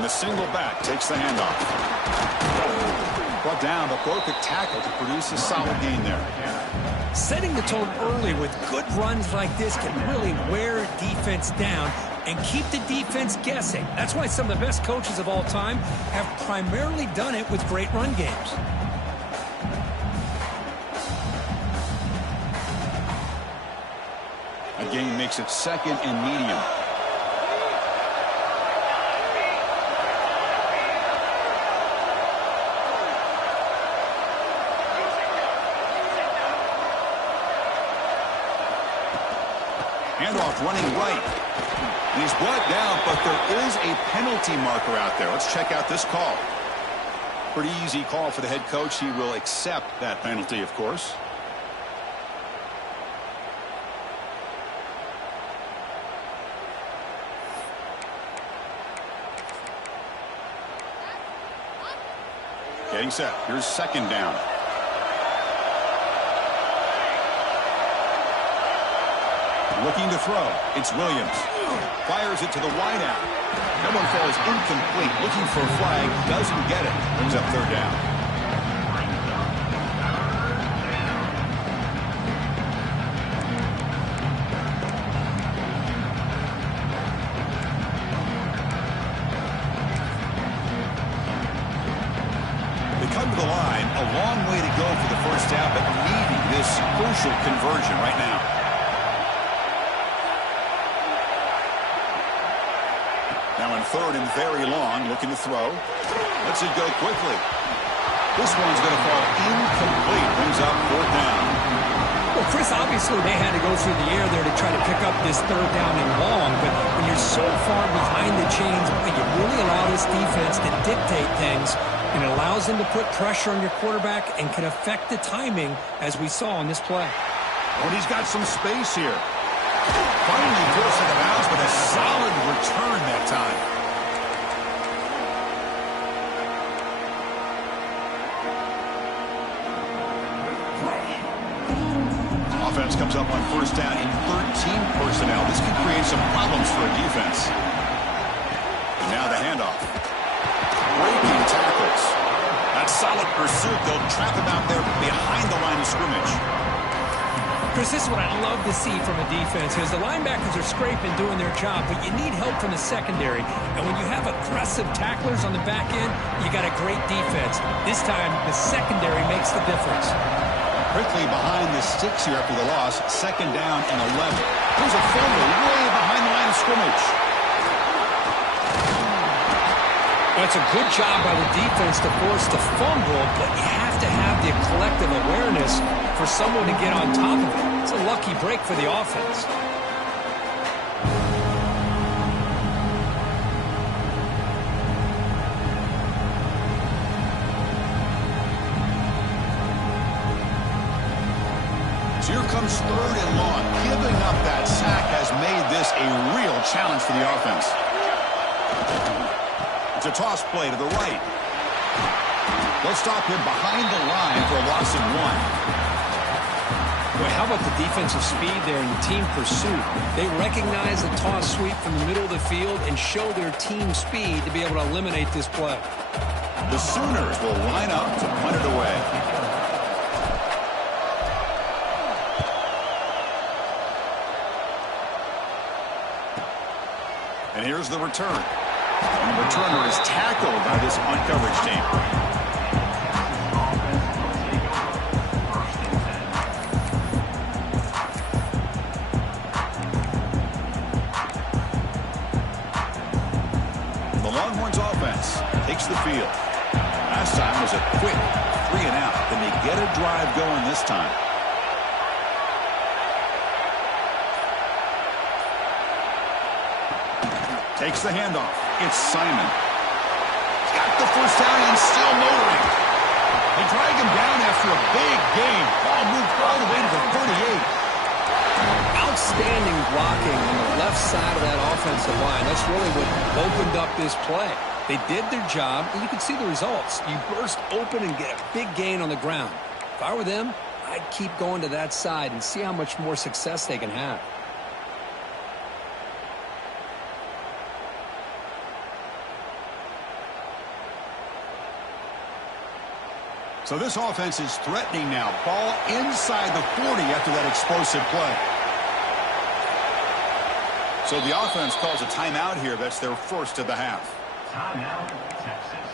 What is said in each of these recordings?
And the single back takes the handoff. Brought down, but broke a tackle to produce a solid gain there. Setting the tone early with good runs like this can really wear a defense down and keep the defense guessing. That's why some of the best coaches of all time have primarily done it with great run games. A gain makes it 2nd and medium. Handoff running right. And he's brought down, but there is a penalty marker out there. Let's check out this call. Pretty easy call for the head coach. He will accept that penalty, of course. Getting set. Here's 2nd down. Looking to throw. It's Williams. Fires it to the wideout. That one falls incomplete. Looking for a flag. Doesn't get it. Brings up 3rd down. They come to the line. A long way to go for the first down, but needing this crucial conversion right now. Now in 3rd and very long, looking to throw. Lets it go quickly. This one's going to fall incomplete. Brings up 4th down. Well, Chris, obviously they had to go through the air there to try to pick up this 3rd down and long, but when you're so far behind the chains, you really allow this defense to dictate things, and it allows them to put pressure on your quarterback and can affect the timing, as we saw in this play. Oh, and he's got some space here. Finally forced out of bounds, but a solid return that time. Offense comes up on 1st down in 13 personnel. This could create some problems for a defense. And now the handoff. Breaking tackles. That solid pursuit. They'll trap him out there behind the line of scrimmage. Chris, this is what I love to see from a defense, because the linebackers are scraping, doing their job, but you need help from the secondary. And when you have aggressive tacklers on the back end, you got a great defense. This time, the secondary makes the difference. Quickly behind the sticks here after the loss. 2nd down and 11. There's a fumble way behind the line of scrimmage. That's a good job by the defense to force the fumble, but you have to have the collective awareness for someone to get on top of it. It's a lucky break for the offense. So here comes 3rd and long. Giving up that sack has made this a real challenge for the offense. It's a toss play to the right. They'll stop him behind the line for a loss of 1. Boy, how about the defensive speed there in the team pursuit? They recognize the toss sweep from the middle of the field and show their team speed to be able to eliminate this play. The Sooners will line up to punt it away. And here's the return. And the returner is tackled by this punt coverage team. The Longhorns offense takes the field. Last time was a quick 3 and out. Can they get a drive going this time? Takes the handoff. It's Simon. He's got the first down and still motoring. They drag him down after a big gain. Ball moved all the way to the 38. Outstanding blocking on the left side of that offensive line. That's really what opened up this play. They did their job, and you can see the results. You burst open and get a big gain on the ground. If I were them, I'd keep going to that side and see how much more success they can have. So this offense is threatening now. Ball inside the 40 after that explosive play. So the offense calls a timeout here. That's their first of the half. Timeout, Texas.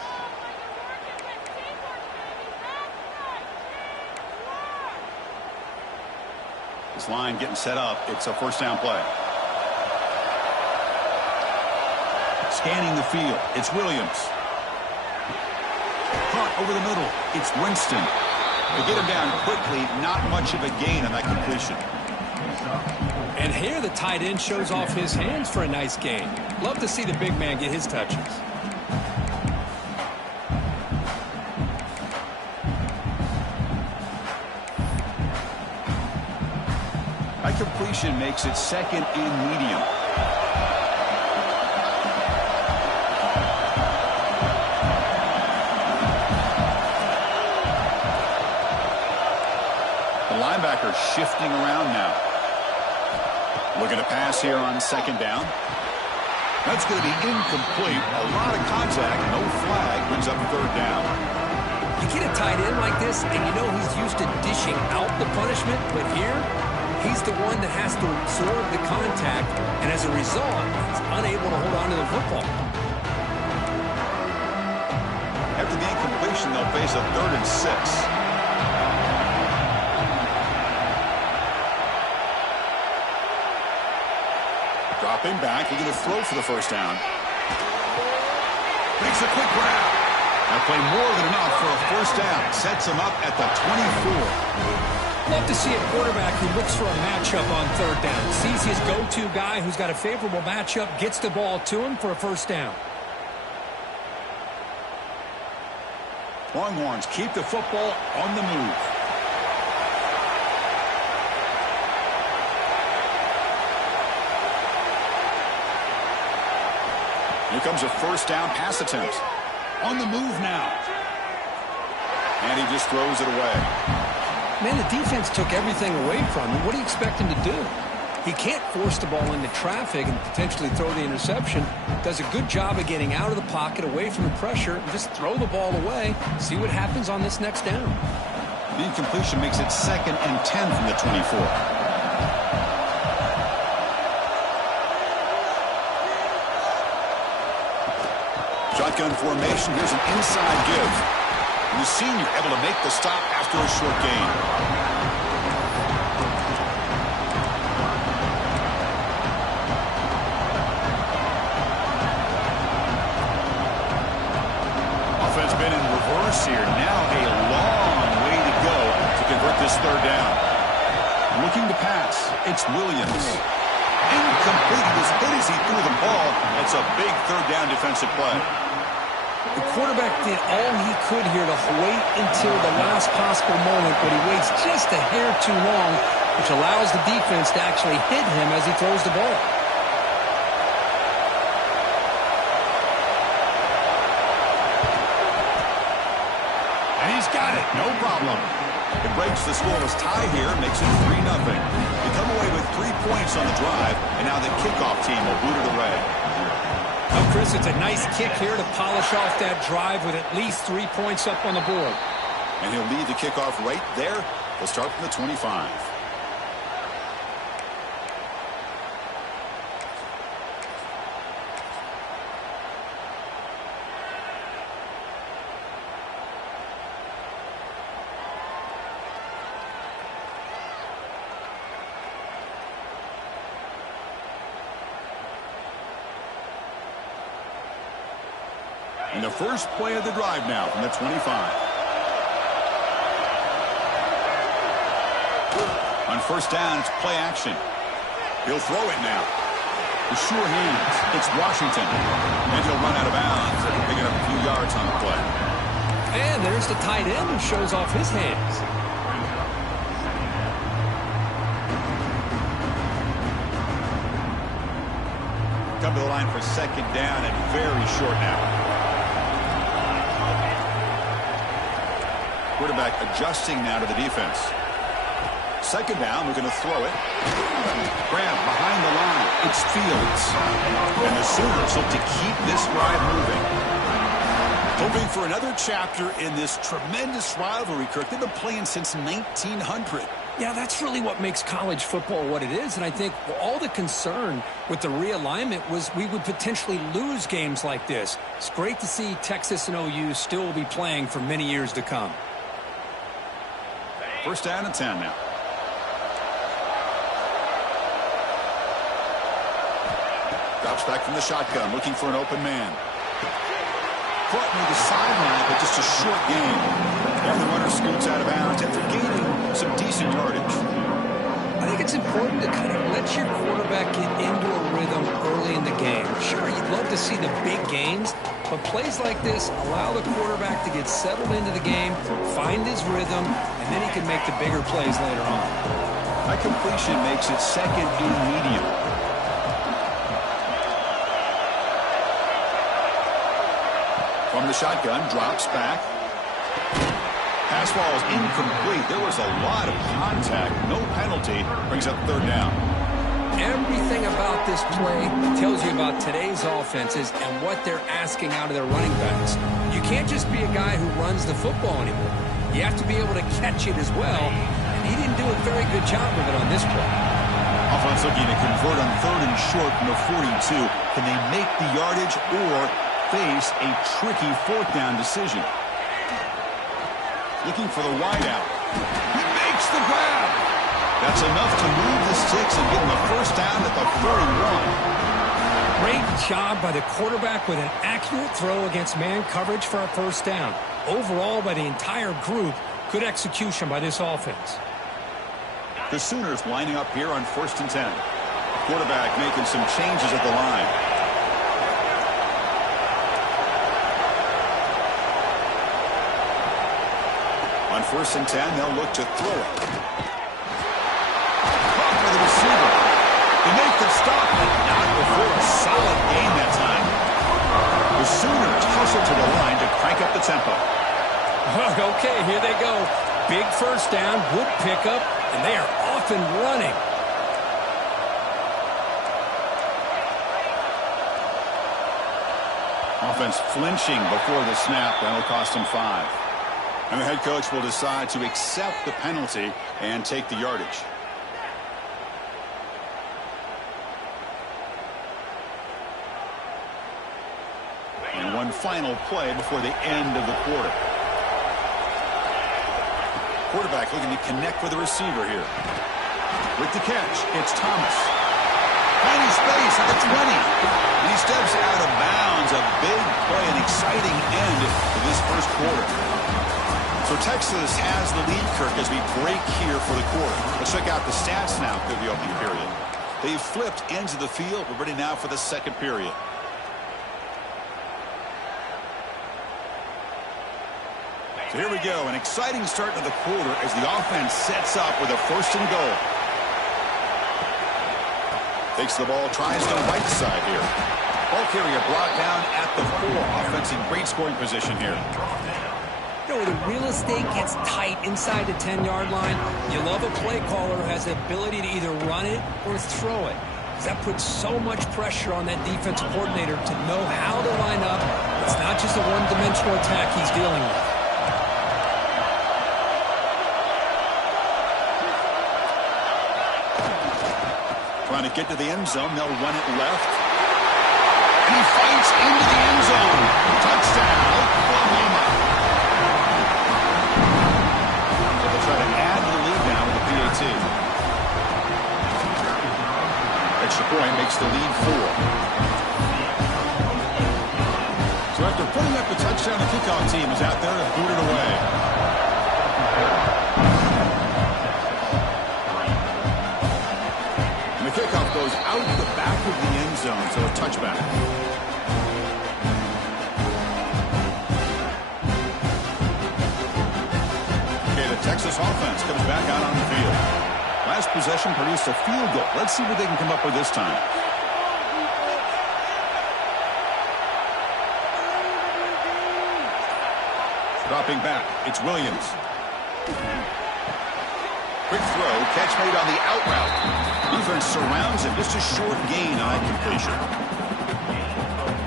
This line getting set up. It's a first down play. Scanning the field. It's Williams. Caught over the middle. It's Winston. They get him down quickly. Not much of a gain on that completion. And here the tight end shows off his hands for a nice gain. Love to see the big man get his touches. That completion makes it second and medium. The linebacker shifting around now. Looking to pass here on second down. That's going to be incomplete. A lot of contact, no flag, brings up third down. You get a tight end like this, and you know he's used to dishing out the punishment, but here, he's the one that has to absorb the contact, and as a result, he's unable to hold on to the football. After the incompletion, they'll face a 3rd and 6. Dropping back, looking to throw for the first down. Makes a quick grab. That play more than enough for a first down. Sets him up at the 24. Love to see a quarterback who looks for a matchup on third down. Sees his go-to guy who's got a favorable matchup, gets the ball to him for a first down. Longhorns keep the football on the move. Here comes a first down pass attempt. On the move now. And he just throws it away. Man, the defense took everything away from him. What do you expect him to do? He can't force the ball into traffic and potentially throw the interception. Does a good job of getting out of the pocket, away from the pressure, and just throw the ball away. See what happens on this next down. The incompletion makes it 2nd and 10 from the 24. Shotgun formation. Here's an inside give. And the senior able to make the stop after a short gain. Offense been in reverse here. Now a long way to go to convert this third down. Looking to pass. It's Williams. Incomplete. He was hit as he threw the ball. That's a big third down defensive play. The quarterback did all he could here to wait until the last possible moment, but he waits just a hair too long, which allows the defense to actually hit him as he throws the ball. And he's got it. No problem. It breaks the scoreless tie here, makes it 3-0. They come away with 3 points on the drive, and now the kickoff team will boot it away. Well, Chris, it's a nice kick here to polish off that drive with at least 3 points up on the board. And he'll lead the kickoff right there. They'll start from the 25. And the first play of the drive now from the 25. On first down, it's play action. He'll throw it now. With sure hands, it's Washington. And he'll run out of bounds after picking up a few yards on the play. And there's the tight end who shows off his hands. Come to the line for second down and very short now. Quarterback adjusting now to the defense. Second down, we're going to throw it. Grab behind the line. It's Fields. And the Sooners look to keep this drive moving. Hoping looking for another chapter in this tremendous rivalry, Kirk. They've been playing since 1900. Yeah, that's really what makes college football what it is. And I think all the concern with the realignment was we would potentially lose games like this. It's great to see Texas and OU still be playing for many years to come. First down and 10 now. Drops back from the shotgun, looking for an open man. Caught near the sideline, but just a short gain. And the runner scoots out of bounds after gaining some decent yardage. I think it's important to kind of let your quarterback get into a rhythm early in the game. Sure, you'd love to see the big gains, but plays like this allow the quarterback to get settled into the game, find his rhythm, and then he can make the bigger plays later on. That completion makes it second and medium. From the shotgun, drops back. Pass ball is incomplete. There was a lot of contact. No penalty. Brings up third down. Everything about this play tells you about today's offenses and what they're asking out of their running backs. You can't just be a guy who runs the football anymore. You have to be able to catch it as well, and he didn't do a very good job of it on this play. Offense looking to convert on third and short from the 42. Can they make the yardage or face a tricky fourth down decision? Looking for the wideout. He makes the grab. That's enough to move the sticks and give him a first down at the 31. Great job by the quarterback with an accurate throw against man coverage for a first down. Overall, by the entire group, good execution by this offense. The Sooners lining up here on first and 10. Quarterback making some changes at the line. On first and 10, they'll look to throw it. Caught by the receiver. They make the stop, but not before a solid gain that time. The Sooners hustle to the line to crank up the tempo. Okay, here they go. Big first down, good pickup, and they are off and running. Offense flinching before the snap. That'll cost them 5. And the head coach will decide to accept the penalty and take the yardage. And one final play before the end of the quarter. Quarterback looking to connect with the receiver here. With the catch, it's Thomas. Tiny space at the 20. And he steps out of bounds. A big play, an exciting end to this first quarter. So Texas has the lead, Kirk, as we break here for the quarter. Let's check out the stats now through the opening period. They've flipped ends of the field. We're ready now for the second period. So here we go. An exciting start to the quarter as the offense sets up with a first and goal. Takes the ball, tries the right side here. Ball carrier brought down at the 4. Offense in great scoring position here. You know, the real estate gets tight inside the 10-yard line. You love a play caller who has the ability to either run it or throw it. Because that puts so much pressure on that defensive coordinator to know how to line up. It's not just a one-dimensional attack he's dealing with. Trying to get to the end zone. They'll run it left. And he fights into the end zone. Touchdown, Oklahoma. Try to add to the lead now with the PAT. Extra point makes the lead 4. So after putting up the touchdown, the kickoff team is out there and boot it away. And the kickoff goes out the back of the end zone, so a touchback. Texas offense comes back out on the field. Last possession produced a field goal. Let's see what they can come up with this time. Dropping back, it's Williams. Quick throw, catch made on the out route. Defense surrounds him, just a short gain on that completion.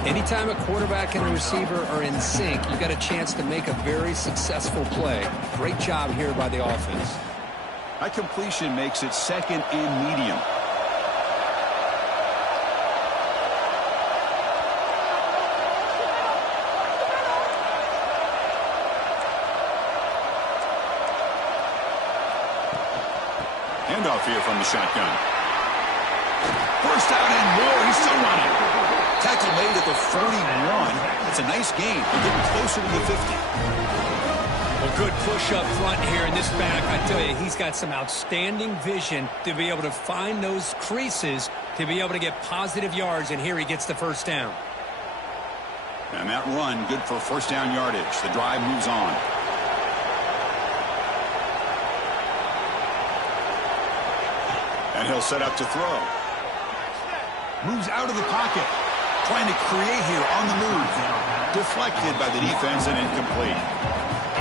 Anytime a quarterback and a receiver are in sync, you've got a chance to make a very successful play. Great job here by the offense. That completion makes it second and medium. Handoff here from the shotgun. First down and more. He's still running. Tackle made at the 41. It's a nice gain. They're getting closer to the 50. Well, good push up front here in this back. I tell you, he's got some outstanding vision to be able to find those creases to be able to get positive yards, and here he gets the first down. And that run, good for first down yardage. The drive moves on. And he'll set up to throw. Moves out of the pocket. Trying to create here on the move. Deflected by the defense and incomplete.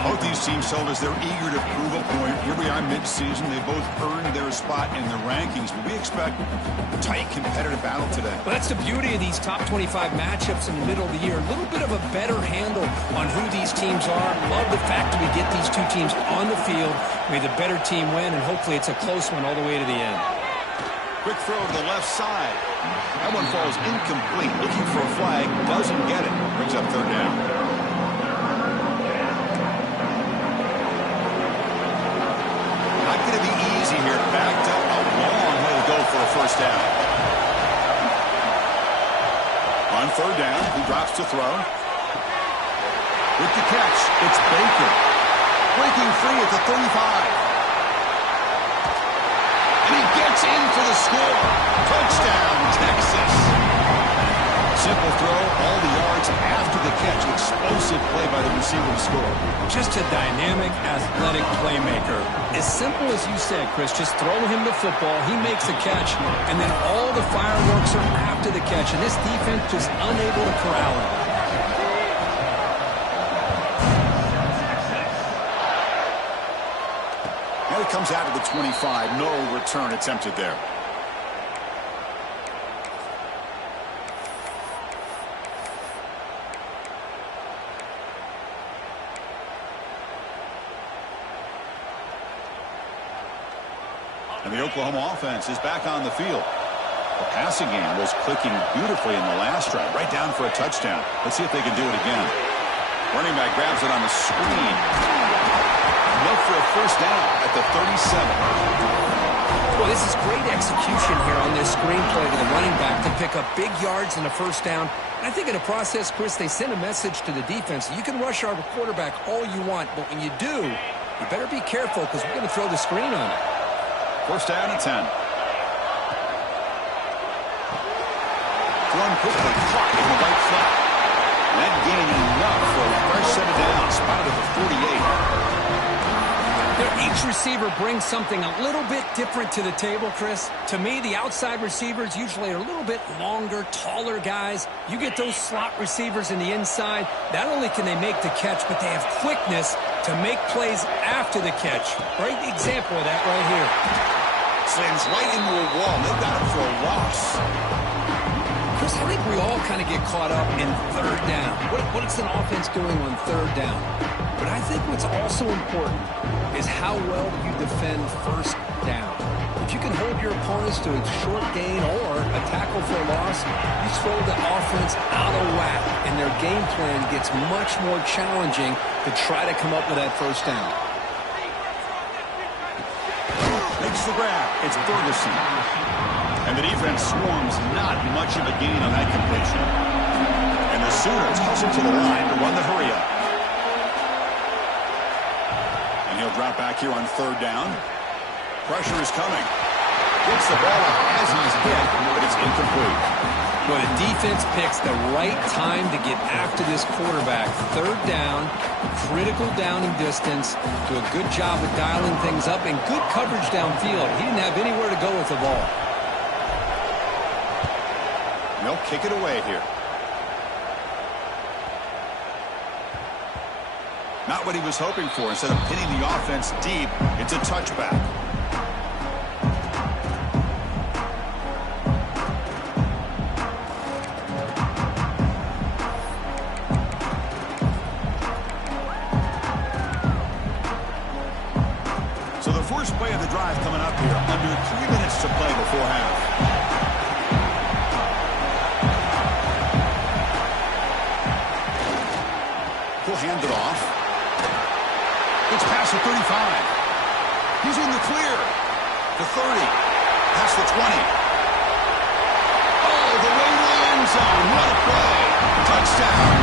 Both these teams told us they're eager to prove a point. Here we are mid-season. They both earned their spot in the rankings. But we expect a tight, competitive battle today. Well, that's the beauty of these top 25 matchups in the middle of the year. A little bit of a better handle on who these teams are. Love the fact that we get these two teams on the field. May the better team win, and hopefully it's a close one all the way to the end. Quick throw to the left side. That one falls incomplete. Looking for a flag. Doesn't get it. Brings up third down. Not going to be easy here. Backed up a long way to go for a first down. On third down, he drops to throw. With the catch, it's Baker. Breaking free at the 35. And he gets in for the score. Touchdown, Texas. Simple throw, all the yards after the catch. Explosive play by the receiver to score. Just a dynamic, athletic playmaker. As simple as you said, Chris, just throw him the football, he makes the catch, and then all the fireworks are after the catch. And this defense just unable to corral him. Now he comes out to the 25. No return attempted there. And the Oklahoma offense is back on the field. The passing game was clicking beautifully in the last drive, right down for a touchdown. Let's see if they can do it again. Running back grabs it on the screen. Enough for a first down at the 37. Well, this is great execution here on this screenplay to the running back to pick up big yards and a first down. And I think in the process, Chris, they send a message to the defense. You can rush our quarterback all you want, but when you do, you better be careful because we're going to throw the screen on it. First down and 10. Thrown quickly, caught in the right flat. That gain enough for a fresh set of downs, spotted at the 48. Each receiver brings something a little bit different to the table, Chris. To me, the outside receivers usually are a little bit longer, taller guys. You get those slot receivers in the inside, not only can they make the catch, but they have quickness to make plays after the catch. Great example of that right here. Slams right into a wall. They've got him for a loss. Chris, I think we all kind of get caught up in third down. What is an offense doing on third down? But I think what's also important is how well you defend first down. If you can hold your opponents to a short gain or a tackle for a loss, you throw the offense out of whack, and their game plan gets much more challenging to try to come up with that first down. Makes the grab. It's Ferguson. And the defense swarms not much of a gain on that completion. And the Sooners hustle to the line to run the hurry-up. And he'll drop back here on third down. Pressure is coming. Gets the ball up as he's hit, but it's incomplete. Well, the defense picks the right time to get after this quarterback. Third down, critical downing distance. Do a good job of dialing things up and good coverage downfield. He didn't have anywhere to go with the ball. They'll kick it away here. Not what he was hoping for. Instead of hitting the offense deep, it's a touchback. play of the drive coming up here. Under 3 minutes to play before half. He'll hand it off. It's past the 35. He's in the clear. The 30. Past the 20. Oh, the way to the end zone. What a play. Touchdown.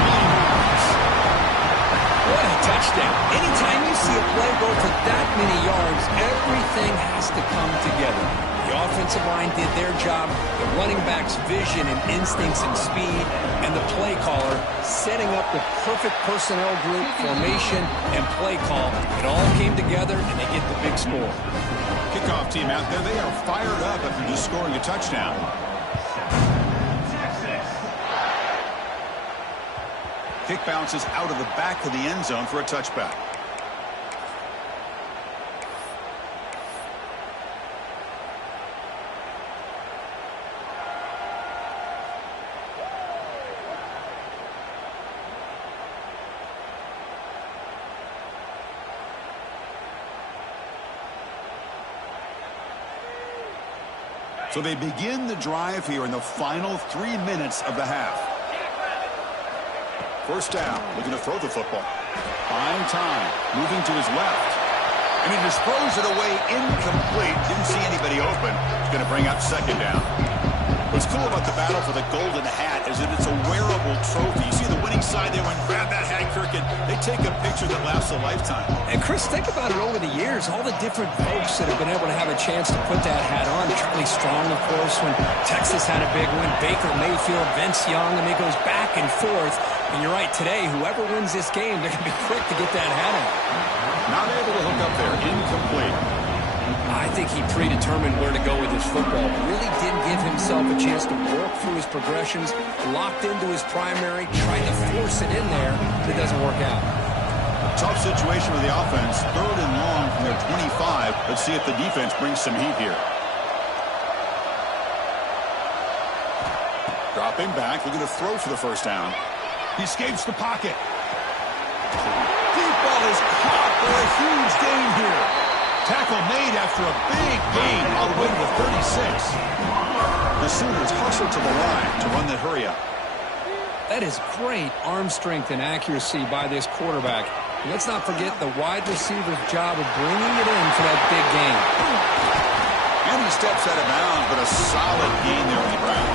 What a touchdown. Anytime you see a play go for that many yards, everything has to come together. The offensive line did their job, the running back's vision and instincts and speed, and the play caller setting up the perfect personnel group, formation, and play call. It all came together, and they get the big score. Kickoff team out there, they are fired up after just scoring a touchdown. Kick bounces out of the back of the end zone for a touchback. So they begin the drive here in the final 3 minutes of the half. First down, looking to throw the football. Buying time, moving to his left. And he just throws it away incomplete. Didn't see anybody open. He's going to bring up second down. What's cool about the battle for the golden hat is that it's a wearable trophy. You see the winning side there when grab that hat, Kirk, and they take a picture that lasts a lifetime. And Chris, think about it over the years, all the different folks that have been able to have a chance to put that hat on. Charlie Strong, of course, when Texas had a big win. Baker Mayfield, Vince Young, and it goes back and forth. And you're right, today, whoever wins this game, they're going to be quick to get that hat on. Not able to hook up there, incomplete. I think he predetermined where to go with his football. Really didn't give himself a chance to work through his progressions, locked into his primary, tried to force it in there, but it doesn't work out. Tough situation with the offense. 3rd and long from their 25. Let's see if the defense brings some heat here. Dropping back, looking to throw for the first down. He escapes the pocket. Deep ball is caught for a huge gain here. Tackle made after a big gain all the way to the 36. The Sooners hustle to the line to run the hurry up. That is great arm strength and accuracy by this quarterback. And let's not forget the wide receiver's job of bringing it in for that big gain. And he steps out of bounds, but a solid gain there on the ground.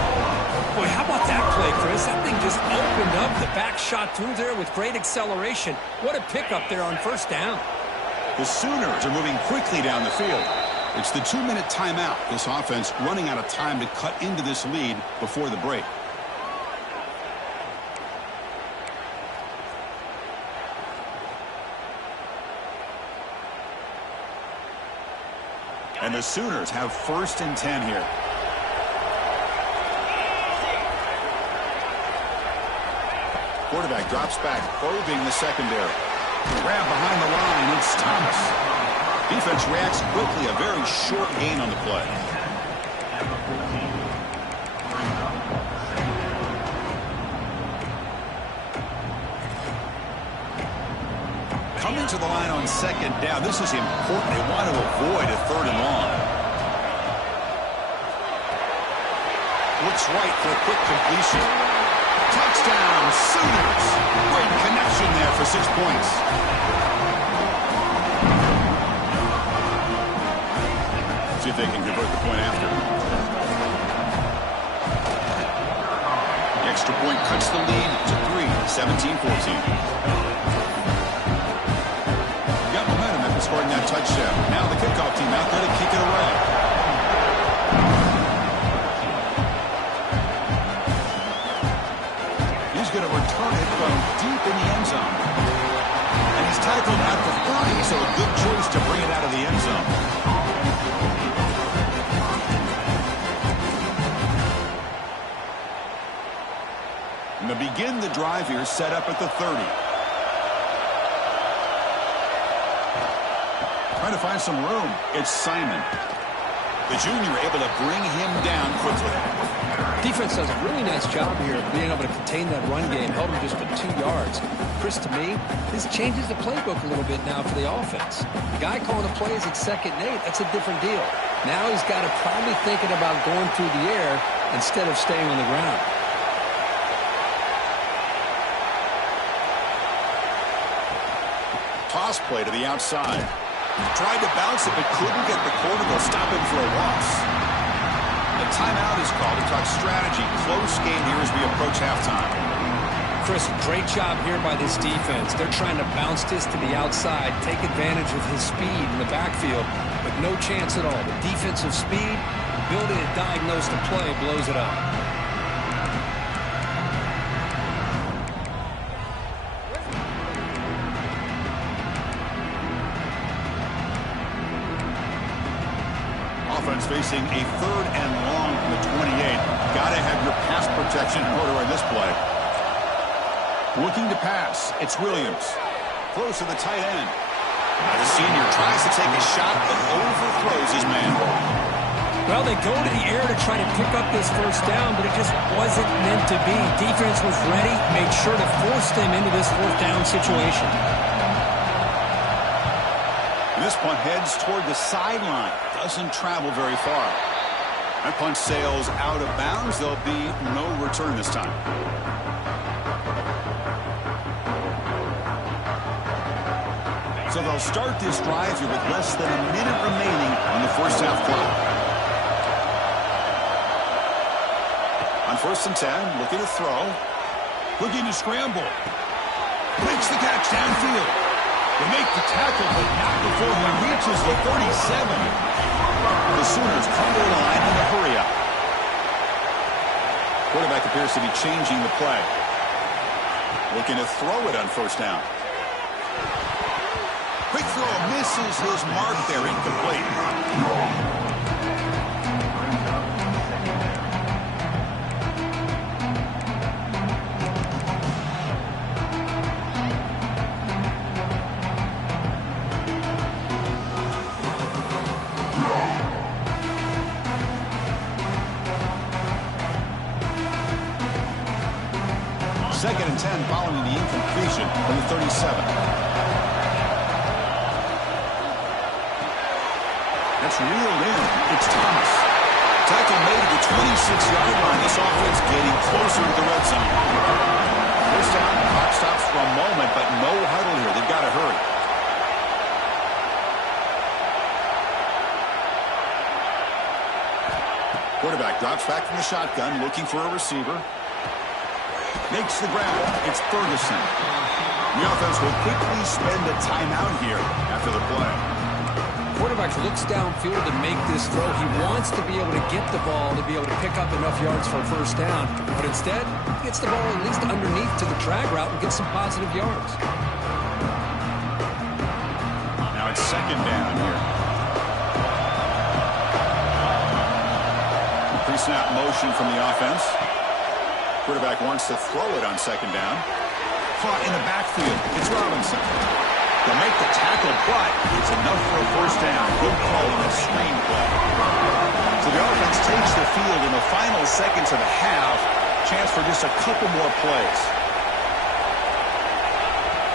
Boy, how about that play, Chris? That thing just opened up. The back shot through there with great acceleration. What a pickup there on first down. The Sooners are moving quickly down the field. It's the 2-minute timeout. This offense running out of time to cut into this lead before the break. And the Sooners have 1st and 10 here. Quarterback drops back, probing the secondary. Grab behind the line, it's Thomas. Defense reacts quickly, a very short gain on the play. Coming to the line on second down, this is important. They want to avoid a 3rd and long. Looks right for a quick completion. Touchdown, Sooners. Great connection there for 6 points. See if they can convert the point after. The extra point cuts the lead to 3, 17-14. Got momentum after scoring that touchdown. Now the kickoff team out there to kick it away. Going to return it from deep in the end zone. And he's tackled at the 30, so a good choice to bring it out of the end zone. And to begin the drive here, set up at the 30. Trying to find some room. It's Simon. The junior able to bring him down quickly. Defense does a really nice job here of being able to contain that run game. Held him just for 2 yards. Chris, to me, this changes the playbook a little bit now for the offense. The guy calling the plays at 2nd and 8, that's a different deal. Now he's got to probably thinking about going through the air instead of staying on the ground. Toss play to the outside. Tried to bounce it, but couldn't get the corner. They'll stop him for a loss. The timeout is called to talk strategy. Close game here as we approach halftime. Chris, great job here by this defense. They're trying to bounce this to the outside, take advantage of his speed in the backfield, but no chance at all. The defensive speed, ability to diagnose the play, blows it up. Offense facing a 3rd and long from the 28. Got to have your pass protection in order on this play. Looking to pass, it's Williams. Close to the tight end. Now the senior tries to take a shot, but overthrows his man. Well, they go to the air to try to pick up this 1st down, but it just wasn't meant to be. Defense was ready, made sure to force them into this 4th down situation. This punt heads toward the sideline. Doesn't travel very far. That punt sails out of bounds. There'll be no return this time. So they'll start this drive here with less than a minute remaining on the 1st half clock. On 1st and 10, looking to throw. Looking to scramble. Makes the catch downfield. They make the tackle, but not before he reaches the 37. The Sooners come to the line in a hurry-up. Quarterback appears to be changing the play. Looking to throw it on 1st down. Quick throw misses his mark there, incomplete. 2nd and 10 following the incompletion from the 37. That's reeled in. It's Thomas. Tackle made at the 26-yard line. This offense getting closer to the red zone. 1st down, the clock stops for a moment, but no huddle here. They've got to hurry. Quarterback drops back from the shotgun, looking for a receiver. Makes the grab. It's Ferguson. The offense will quickly spend a timeout here after the play. Quarterback looks downfield to make this throw. He wants to be able to get the ball to be able to pick up enough yards for a 1st down. But instead, he gets the ball at least underneath to the drag route and gets some positive yards. Now it's 2nd down here. Pre-snap motion from the offense. Quarterback wants to throw it on 2nd down. Caught in the backfield. It's Robinson. They'll make the tackle, but it's enough for a 1st down. Good call on the screen play. So the offense takes the field in the final seconds of the half. Chance for just a couple more plays.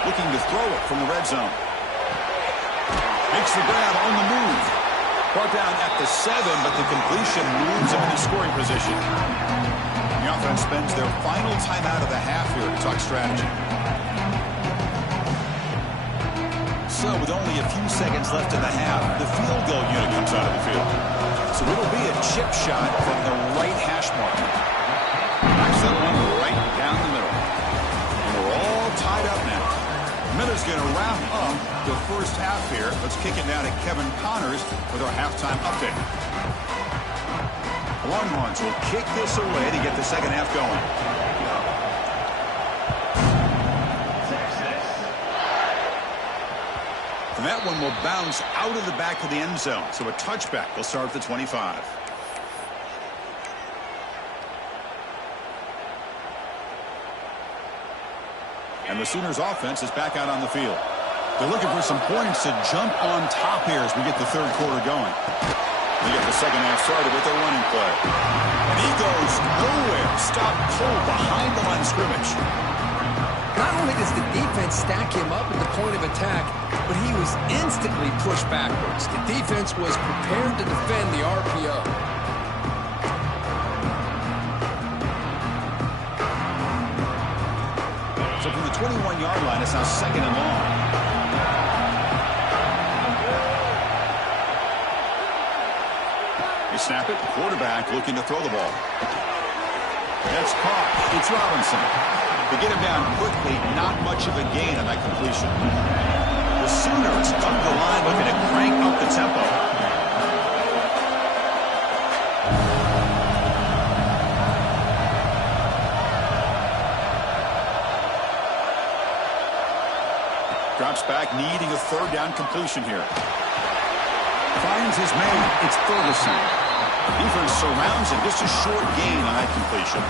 Looking to throw it from the red zone. Makes the grab on the move. Brought down at the 7, but the completion moves him into scoring position. The offense spends their final timeout of the half here to talk strategy. So with only a few seconds left in the half, the field goal unit comes out of the field. So it'll be a chip shot from the right hash mark. Knocks that one right down the middle. And we're all tied up now. Miller's going to wrap up the 1st half here. Let's kick it now to Kevin Connors with our halftime update. The Longhorns will kick this away to get the 2nd half going. And that one will bounce out of the back of the end zone. So a touchback will start at the 25. And the Sooners offense is back out on the field. They're looking for some points to jump on top here as we get the 3rd quarter going. We get the second half started with a running play. And he goes nowhere. Stopped cold behind the line of scrimmage. Not only does the defense stack him up at the point of attack, but he was instantly pushed backwards. The defense was prepared to defend the RPO. So from the 21-yard line, it's now second and long. They snap it. Quarterback looking to throw the ball. That's caught. It's Robinson. To get him down quickly, not much of a gain on that completion. The Sooners come to the line looking to crank up the tempo. Drops back, needing a third down completion here. Finds his man. It's Ferguson. Defense surrounds him. Just a short gain on that completion.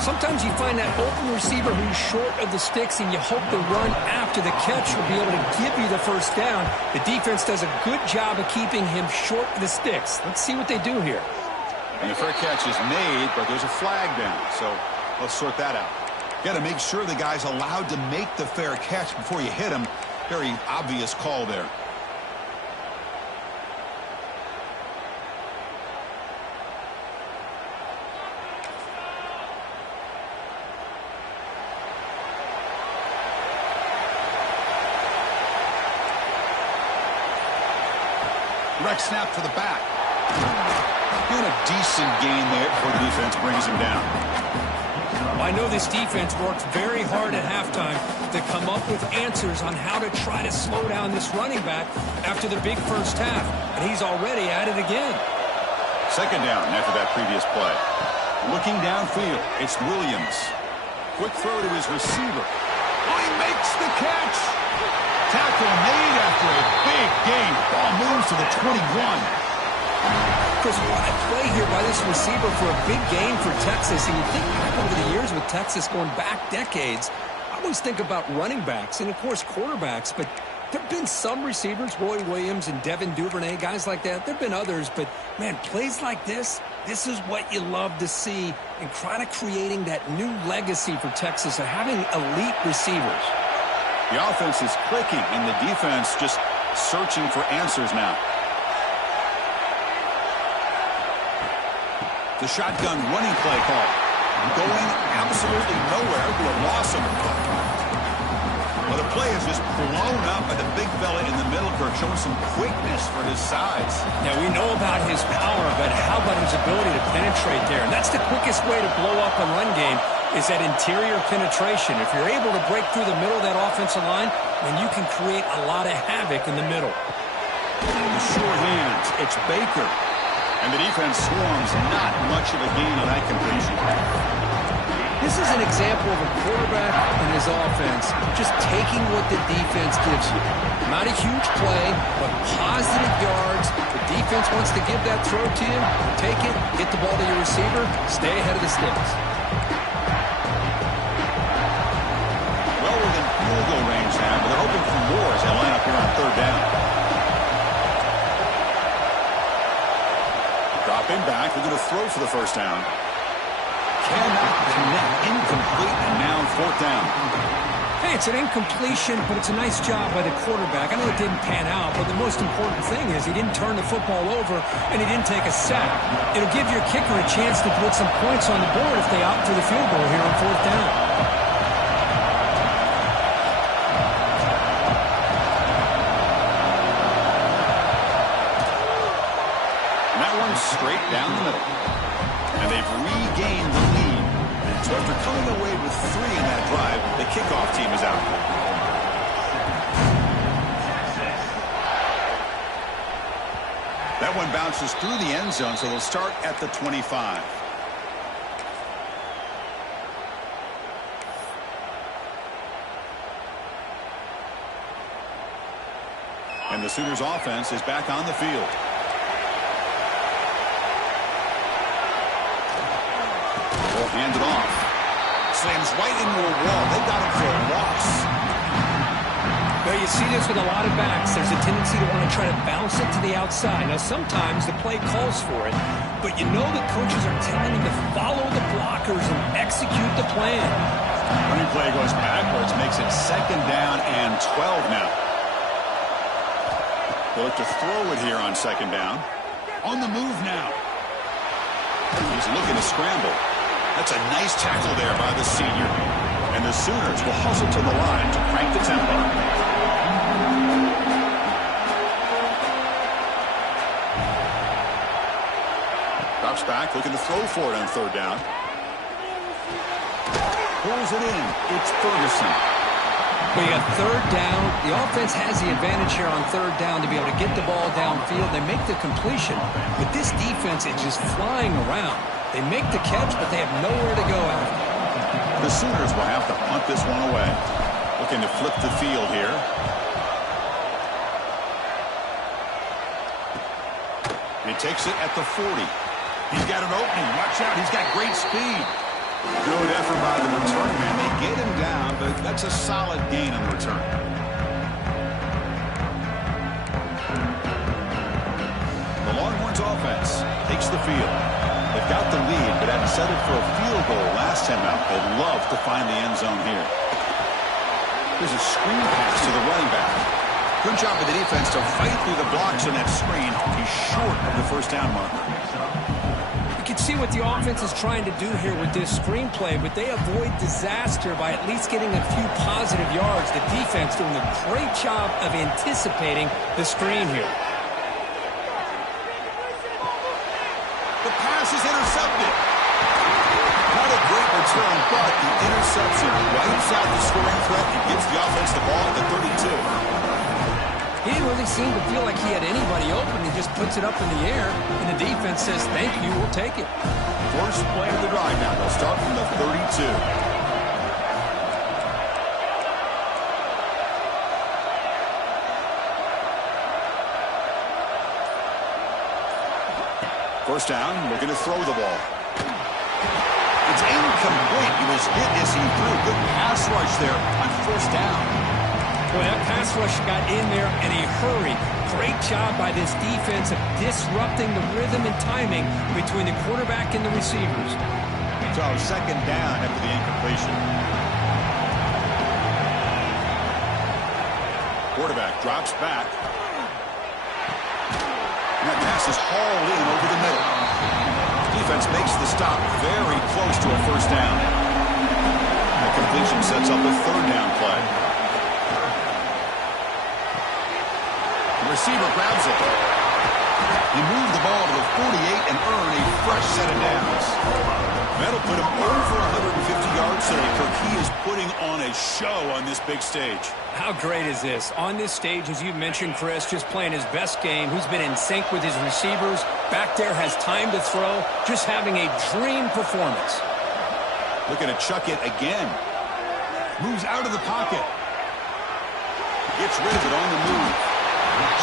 Sometimes you find that open receiver who's short of the sticks, and you hope the run after the catch will be able to give you the first down. The defense does a good job of keeping him short of the sticks. Let's see what they do here. And the fair catch is made, but there's a flag down. So let's sort that out. Got to make sure the guy's allowed to make the fair catch before you hit him. Very obvious call there. Direct snap for the back. And a decent gain there before the defense brings him down. I know this defense worked very hard at halftime to come up with answers on how to try to slow down this running back after the big first half. And he's already at it again. Second down after that previous play. Looking downfield, it's Williams. Quick throw to his receiver. Oh, he makes the catch. Tackle made after a big gain. Ball moves to the 21. Chris, what a play here by this receiver for a big gain for Texas. And you think back over the years with Texas going back decades, I always think about running backs and, of course, quarterbacks. But there have been some receivers, Roy Williams and Devin Duvernay, guys like that. There have been others. But, man, plays like this is what you love to see and kind of creating that new legacy for Texas of having elite receivers. The offense is clicking, and the defense just searching for answers now. The shotgun running play call. Going absolutely nowhere to a loss of a foot. Well, the play is just blown up by the big fella in the middle, Kirk, showing some quickness for his size. Now, we know about his power, but how about his ability to penetrate there? And that's the quickest way to blow up a run game, is that interior penetration. If you're able to break through the middle of that offensive line, then you can create a lot of havoc in the middle. The short hands, it's Baker. And the defense swarms, not much of a gain on that completion. This is an example of a quarterback and his offense just taking what the defense gives you. Not a huge play, but positive yards. The defense wants to give that throw to you. Take it, get the ball to your receiver, stay ahead of the sticks. Well within field goal range now, but they're hoping for more as they line up here on third down. Dropping back, they're going to throw for the first down. Cannot connect, incomplete, and now fourth down. Hey, it's an incompletion, but it's a nice job by the quarterback. I know it didn't pan out, but the most important thing is he didn't turn the football over and he didn't take a sack. It'll give your kicker a chance to put some points on the board if they opt for the field goal here on fourth down. And that one's straight down the middle. And they've regained the lead. So after coming away with 3 in that drive, the kickoff team is out. That one bounces through the end zone, so they'll start at the 25. And the Sooners offense is back on the field. Will hand it off. Slams right into a wall. They got him for a loss. Well, you see this with a lot of backs. There's a tendency to want to try to bounce it to the outside. Now, sometimes the play calls for it, but you know the coaches are telling him to follow the blockers and execute the plan. Running play goes backwards, makes it 2nd down and 12 now. They'll look to throw it here on 2nd down. On the move now. He's looking to scramble. That's a nice tackle there by the senior. And the Sooners will hustle to the line to crank the tempo. Drops back, looking to throw for it on 3rd down. Pulls it in. It's Ferguson. We got 3rd down. The offense has the advantage here on 3rd down to be able to get the ball downfield. They make the completion. But this defense is just flying around. They make the catch, but they have nowhere to go after. The Sooners will have to punt this one away. Looking to flip the field here. And he takes it at the 40. He's got an opening. Watch out. He's got great speed. Good effort by the return man. They get him down, but that's a solid gain on the return. The Longhorns offense takes the field. They've got the lead, but hadn't settled for a field goal last time out. They'd love to find the end zone here. There's a screen pass to the running back. Good job of the defense to fight through the blocks on that screen. He's short of the 1st down marker. You can see what the offense is trying to do here with this screenplay, but they avoid disaster by at least getting a few positive yards. The defense doing a great job of anticipating the screen here. The pass is intercepted. Not a great return, but the interception wipes out the scoring threat and gives the offense the ball at the 32. He didn't really seem to feel like he had anybody open. He just puts it up in the air, and the defense says, thank you, we'll take it. First play of the drive now. They'll start from the 32. First down, looking to throw the ball. It's incomplete. He was hit as he threw. Good pass rush there on 1st down. Boy, that pass rush got in there in a hurry. Great job by this defense of disrupting the rhythm and timing between the quarterback and the receivers. So 2nd down after the incompletion. Quarterback drops back. And that pass is hauled in over the middle. Defense makes the stop very close to a 1st down. The completion sets up a 3rd down play. The receiver grabs it. He moved the ball to the 48 and earned a fresh set of downs. That'll put him over 150 yards today. Kirk, he is putting on a show on this big stage. How great is this? On this stage, as you mentioned, Chris, just playing his best game. He's been in sync with his receivers. Back there, has time to throw. Just having a dream performance. Looking to chuck it again. Moves out of the pocket. Gets rid of it on the move.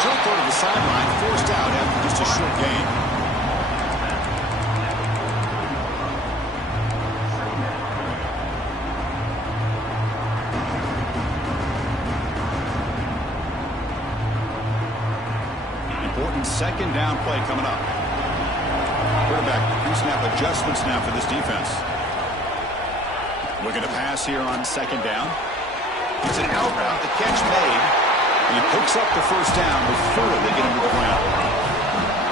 Short throw to the sideline, forced out after just a short gain. Important 2nd down play coming up. Quarterback pre-snap adjustments now for this defense. Looking to pass here on 2nd down. It's an out route, the catch made. He picks up the 1st down before they get him to the ground.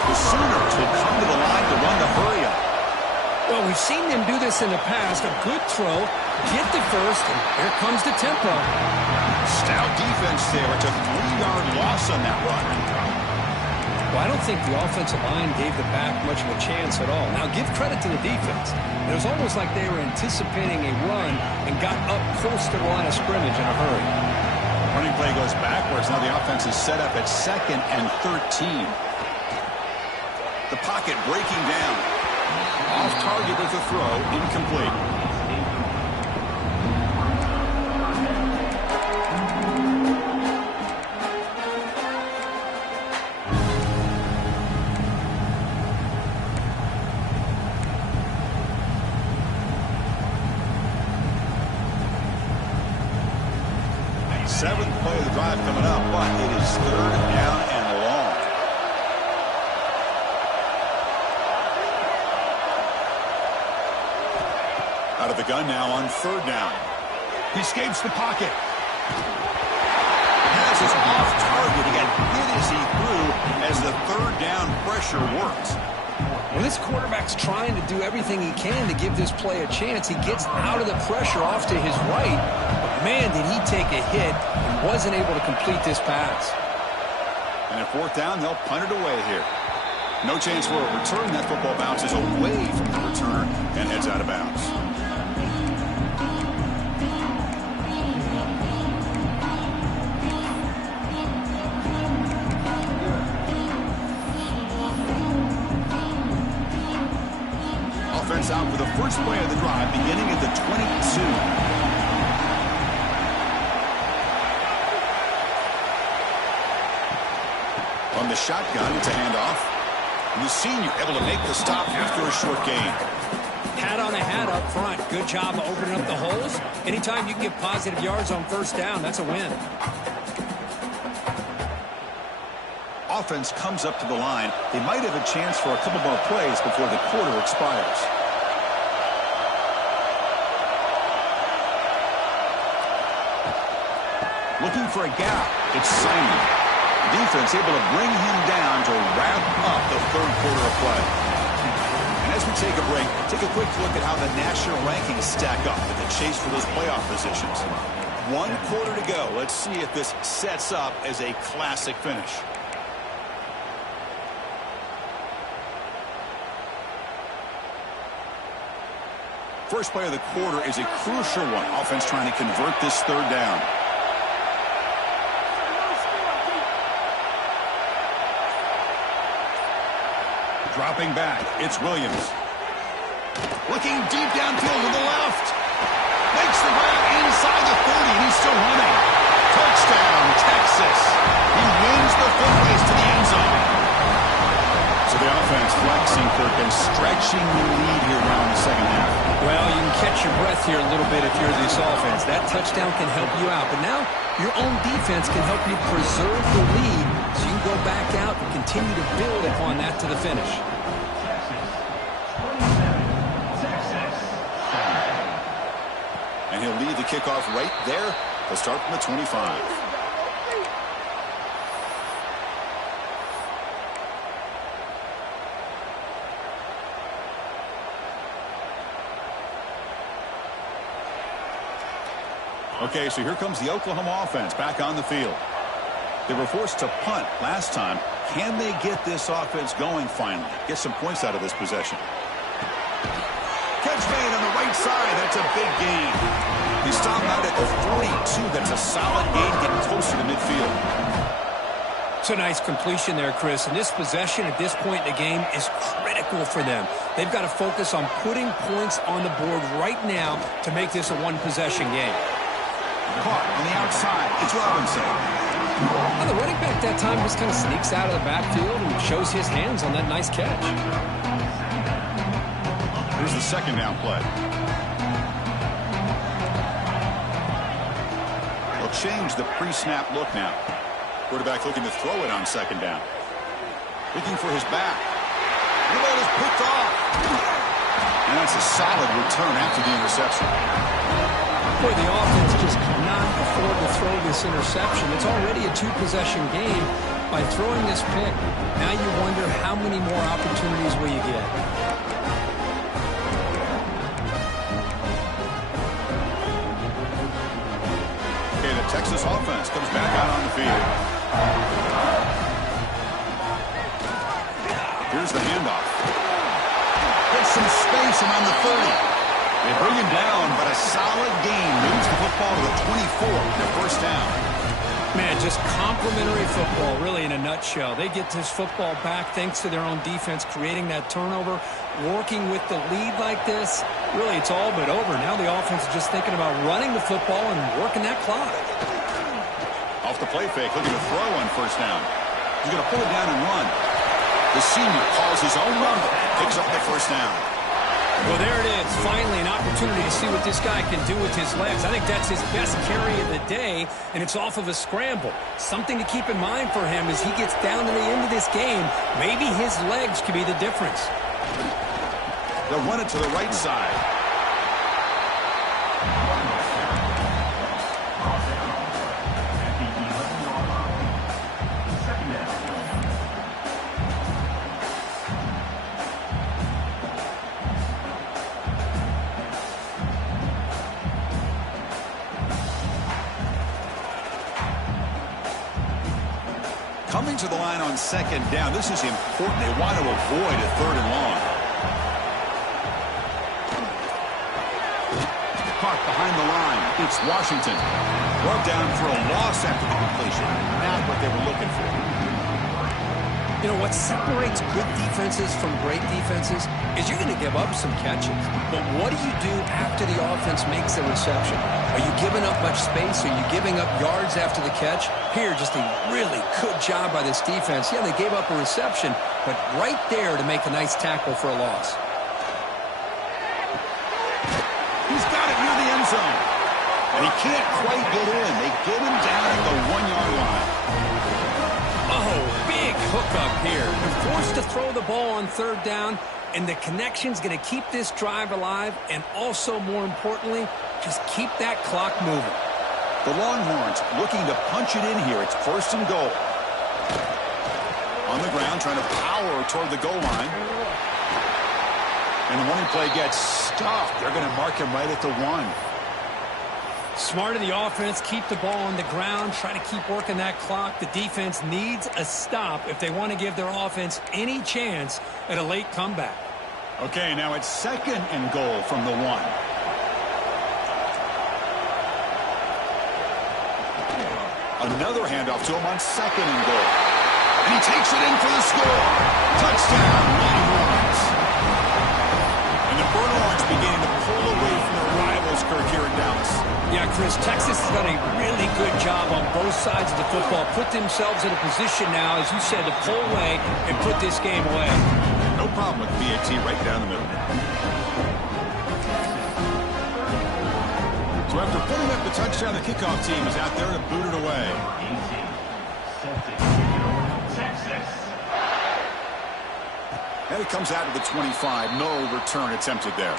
The Sooners will come to the line to run the hurry up. Well, we've seen them do this in the past. A good throw, get the 1st, and here comes the tempo. Stout defense there. It's a 3-yard loss on that run. Well, I don't think the offensive line gave the back much of a chance at all. Now, give credit to the defense. It was almost like they were anticipating a run and got up close to the line of scrimmage in a hurry. Running play goes backwards. Now the offense is set up at 2nd and 13. The pocket breaking down. Off target with the throw. Incomplete. Seventh play of the drive coming up, but it is third down and long. Out of the gun now on third down. He escapes the pocket. Pass is off target. He got hit as he threw as the third down pressure worked. When this quarterback's trying to do everything he can to give this play a chance, he gets out of the pressure off to his right. But man, did he take a hit and wasn't able to complete this pass. And at fourth down, they'll punt it away here. No chance for a return. That football bounces away from the returner and heads out of bounds. Offense out for the first play of the drive, beginning at the 22. On the shotgun, it's a handoff. And the senior able to make the stop after a short gain. Hat on a hat up front. Good job of opening up the holes. Anytime you can get positive yards on first down, that's a win. Offense comes up to the line. They might have a chance for a couple more plays before the quarter expires. Looking for a gap. It's Simon. Defense able to bring him down to wrap up the third quarter of play. And as we take a break, take a quick look at how the national rankings stack up in the chase for those playoff positions. 1 quarter to go. Let's see if this sets up as a classic finish. First play of the quarter is a crucial one. Offense trying to convert this third down. Dropping back, it's Williams. Looking deep downfield to the left. Makes the grab inside the 30, and he's still running. Touchdown, Texas. He wins the foot race to the end zone. So the offense flexing, Kirk, and stretching the lead here now in the second half. Well, you can catch your breath here a little bit if you're this offense. That touchdown can help you out. But now your own defense can help you preserve the lead so you can go back out and continue to build upon that to the finish. And he'll lead the kickoff right there. They'll start from the 25. Okay, so here comes the Oklahoma offense back on the field. They were forced to punt last time. Can they get this offense going finally? Get some points out of this possession. Catch made on the right side. That's a big gain. He stopped out at the 42. That's a solid gain, getting closer to midfield. It's a nice completion there, Chris. And this possession at this point in the game is critical for them. They've got to focus on putting points on the board right now to make this a one-possession game. Caught on the outside. It's Robinson. Well, the running back that time just kind of sneaks out of the backfield and shows his hands on that nice catch. Here's the second down play. They'll change the pre-snap look now. Quarterback looking to throw it on second down. Looking for his back. The ball is picked off. And that's a solid return after the interception. Boy, the offense just could not afford to throw this interception. It's already a two-possession game. By throwing this pick, now you wonder how many more opportunities will you get. Okay, the Texas offense comes back out on the field. Here's the handoff. Gets some space around the 30. They bring him down, but a solid gain moves the football to the 24, their first down. Man, just complimentary football, really, in a nutshell. They get this football back thanks to their own defense, creating that turnover, working with the lead like this. Really, it's all but over. Now the offense is just thinking about running the football and working that clock. Off the play fake, looking to throw on first down. He's going to pull it down and run. The senior calls his own number, picks up the first down. Well, there it is. Finally, an opportunity to see what this guy can do with his legs. I think that's his best carry of the day, and it's off of a scramble. Something to keep in mind for him as he gets down to the end of this game. Maybe his legs could be the difference. They'll run it to the right side. Coming to the line on second down. This is important. They want to avoid a third and long. Caught behind the line. It's Washington. Brought down for a loss after the completion. Not what they were looking for. You know, what separates good defenses from great defenses is you're going to give up some catches. But what do you do after the offense makes the reception? Are you giving up much space? Are you giving up yards after the catch? Here, just a really good job by this defense. Yeah, they gave up a reception, but right there to make a nice tackle for a loss. He's got it near the end zone. And he can't quite get in. They get him down at the 1-yard line. Oh, big hookup here. They're forced to throw the ball on third down, and the connection's going to keep this drive alive, and also, more importantly, just keep that clock moving. The Longhorns looking to punch it in here. It's first and goal. On the ground, trying to power toward the goal line. And the running play gets stuffed. They're going to mark him right at the 1. Smart of the offense, keep the ball on the ground, try to keep working that clock. The defense needs a stop if they want to give their offense any chance at a late comeback. Okay, now it's second and goal from the 1. Another handoff to him on second and goal. And he takes it in for the score. Touchdown, Longhorns. And the Burnt Orange beginning to pull away from their rivals, Kirk, here in Dallas. Yeah, Chris, Texas has done a really good job on both sides of the football. Put themselves in a position now, as you said, to pull away and put this game away. No problem with BAT right down the middle. So after putting up the touchdown, the kickoff team is out there to boot it away. And it comes out to the 25. No return attempted there.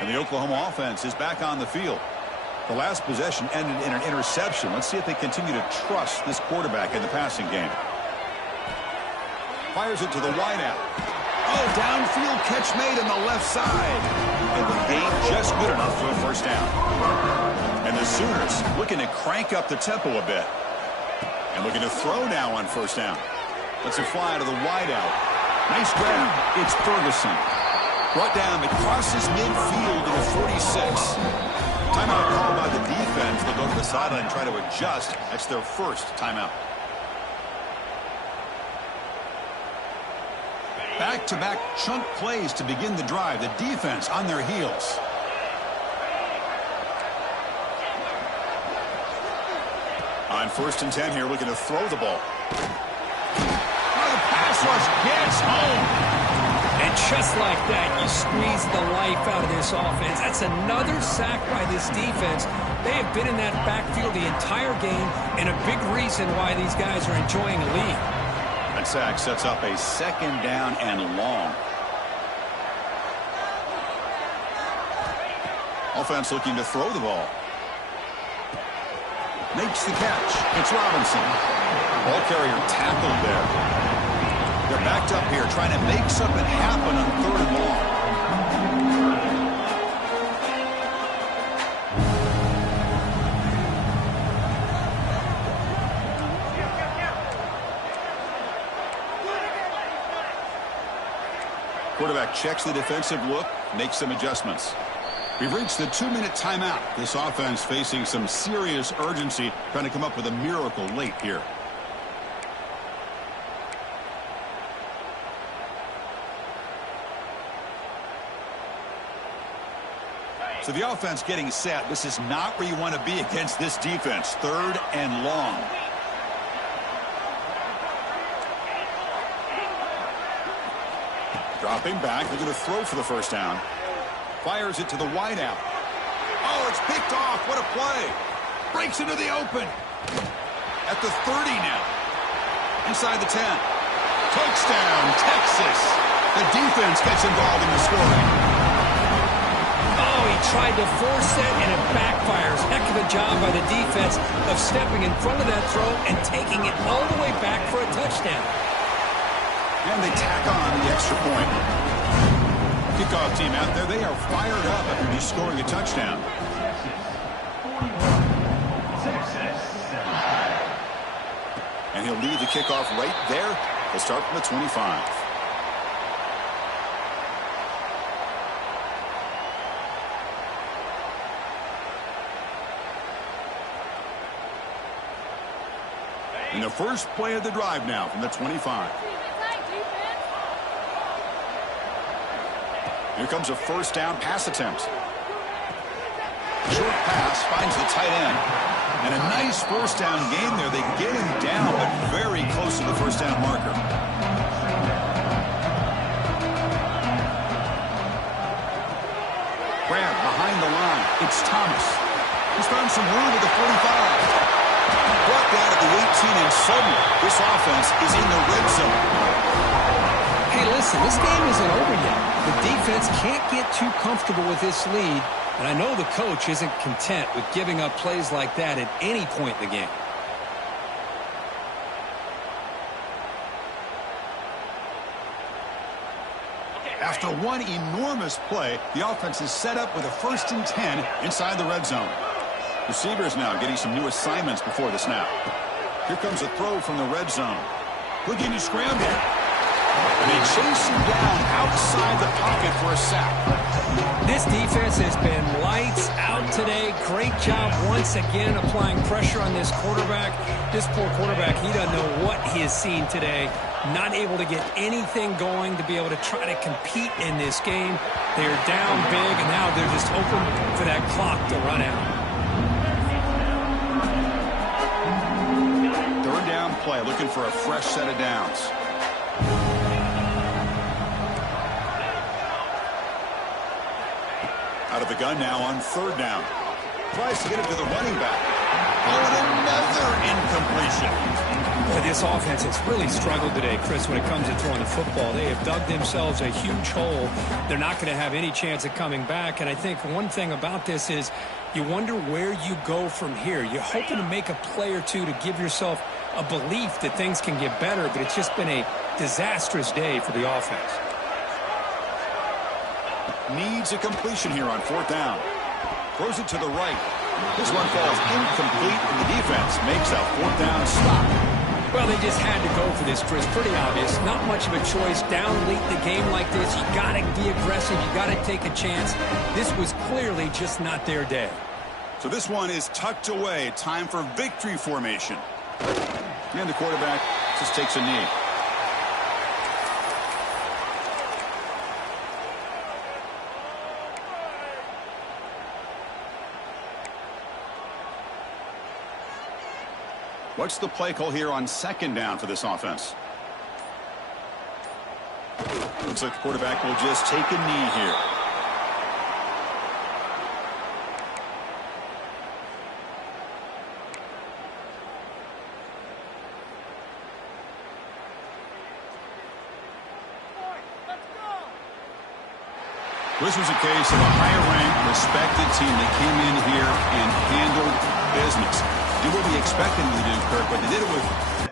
And the Oklahoma offense is back on the field. The last possession ended in an interception. Let's see if they continue to trust this quarterback in the passing game. Fires it to the wideout. Oh, downfield catch made on the left side. And the game just good enough for a first down. And the Sooners looking to crank up the tempo a bit. And looking to throw now on first down. Let's it fly to the wideout. Nice grab. It's Ferguson. Brought down, it crosses midfield to the 46. Timeout called by the defense. They'll go to the sideline and try to adjust. That's their first timeout. Back-to-back chunk plays to begin the drive. The defense on their heels. On first and 10 here, looking to throw the ball. Oh, the pass rush gets home. And just like that, you squeeze the life out of this offense. That's another sack by this defense. They have been in that backfield the entire game, and a big reason why these guys are enjoying a lead. That sack sets up a second down and long. Offense looking to throw the ball. Makes the catch. It's Robinson. Ball carrier tackled there. They're backed up here trying to make something happen on third and long. Quarterback checks the defensive look, makes some adjustments. We've reached the 2-minute timeout. This offense facing some serious urgency, trying to come up with a miracle late here. So the offense getting set. This is not where you want to be against this defense. 3rd and long. Dropping back. They're going to throw for the first down. Fires it to the wideout. Oh, it's picked off. What a play. Breaks into the open. At the 30 now. Inside the 10. Touchdown, Texas. The defense gets involved in the scoring. Oh, he tried to force it, and it backfires. Heck of a job by the defense of stepping in front of that throw and taking it all the way back for a touchdown. And they tack on the extra point. Kickoff team out there, they are fired up after just scoring a touchdown. And he'll lead the kickoff right there. They'll start from the 25. And the first play of the drive now from the 25. Here comes a first down pass attempt. Short pass finds the tight end. And a nice first down gain there. They get him down, but very close to the first down marker. Grab behind the line. It's Thomas. He's found some room at the 45. Brought down at the 18, and suddenly this offense is in the red zone. Hey, listen, this game isn't over yet. The defense can't get too comfortable with this lead, and I know the coach isn't content with giving up plays like that at any point in the game. After one enormous play, the offense is set up with a 1st and 10 inside the red zone. Receivers now getting some new assignments before the snap. Here comes a throw from the red zone. Looking to scramble. And they chase him down outside the pocket for a sack. This defense has been lights out today. Great job once again applying pressure on this quarterback. This poor quarterback, he doesn't know what he has seen today. Not able to get anything going to be able to try to compete in this game. They're down big, and now they're just open for that clock to run out. Play, looking for a fresh set of downs. Out of the gun now on 3rd down. Tries to get it to the running back. Oh, and another incompletion. Boy, this offense has really struggled today, Chris, when it comes to throwing the football. They have dug themselves a huge hole. They're not going to have any chance of coming back. And I think one thing about this is you wonder where you go from here. You're hoping to make a play or two to give yourself a belief that things can get better, but it's just been a disastrous day for the offense. Needs a completion here on 4th down. Throws it to the right. This one falls incomplete, and the defense makes a 4th down stop. Well, they just had to go for this, Chris. Pretty obvious. Not much of a choice. Down late the game like this, you got to be aggressive. You got to take a chance. This was clearly just not their day. So this one is tucked away. Time for victory formation. And the quarterback just takes a knee. What's the play call here on 2nd down for this offense? Looks like the quarterback will just take a knee here. This was a case of a higher-ranked, respected team that came in here and handled business. Did what we expected them to do, Kirk, but they did it with